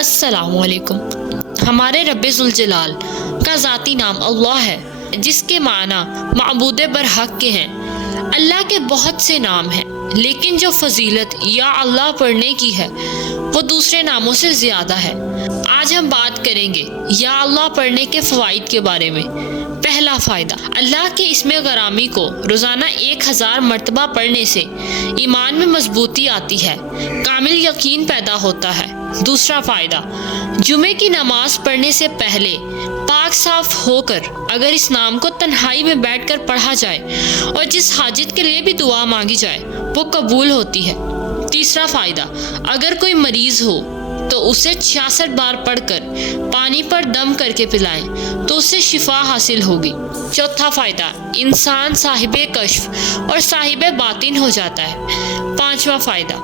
السلام علیکم۔ ہمارے رب ذوالجلال کا ذاتی نام اللہ ہے، جس کے معنی معبود برحق کے ہیں۔ اللہ کے بہت سے نام ہیں، لیکن جو فضیلت یا اللہ پڑھنے کی ہے وہ دوسرے ناموں سے زیادہ ہے۔ آج ہم بات کریں گے یا اللہ پڑھنے کے فوائد کے بارے میں۔ پہلا فائدہ، اللہ کے اسم گرامی کو روزانہ 1000 مرتبہ پڑھنے سے ایمان میں مضبوطی آتی ہے، کامل یقین پیدا ہوتا ہے۔ دوسرا فائدہ، جمعے کی نماز پڑھنے سے پہلے پاک صاف ہو کر اگر اس نام کو تنہائی میں بیٹھ کر پڑھا جائے اور جس حاجت کے لیے بھی دعا مانگی جائے وہ قبول ہوتی ہے۔ تیسرا فائدہ، اگر کوئی مریض ہو تو اسے 66 بار پڑھ کر پانی پر دم کر کے پلائیں تو اسے شفا حاصل ہوگی۔ چوتھا فائدہ، انسان صاحب کشف اور صاحب باطن ہو جاتا ہے۔ پانچواں فائدہ،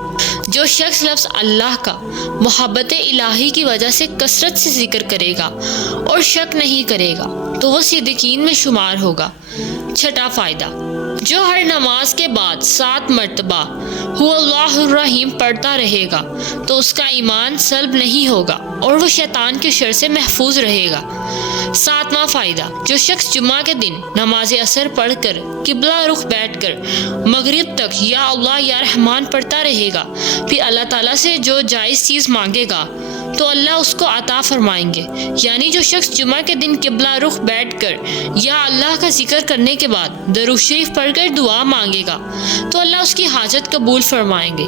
جو شخص لفظ اللہ کا محبت الہی کی وجہ سے کثرت سے ذکر کرے گا اور شک نہیں کرے گا تو وہ صدیقین میں شمار ہوگا۔ چھٹا فائدہ، جو ہر نماز کے بعد 7 مرتبہ هو اللہ الرحیم پڑھتا رہے گا تو اس کا ایمان سلب نہیں ہوگا اور وہ شیطان کے شر سے محفوظ رہے گا۔ ساتواں فائدہ، جو شخص جمعہ کے دن نماز عصر پڑھ کر قبلہ رخ بیٹھ کر مغرب تک یا اللہ یا رحمان پڑھتا رہے گا، پھر اللہ تعالیٰ سے جو جائز چیز مانگے گا تو اللہ اس کو عطا فرمائیں گے۔ یعنی جو شخص جمعہ کے دن قبلہ رخ بیٹھ کر یا اللہ کا ذکر کرنے کے بعد درود شریف پڑھ کر دعا مانگے گا تو اللہ اس کی حاجت قبول فرمائیں گے۔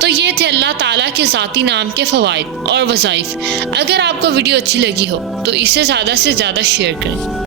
تو یہ تھے اللہ تعالیٰ کے ذاتی نام کے فوائد اور وظائف۔ اگر آپ کو ویڈیو اچھی لگی ہو تو اسے زیادہ سے زیادہ شیئر کریں۔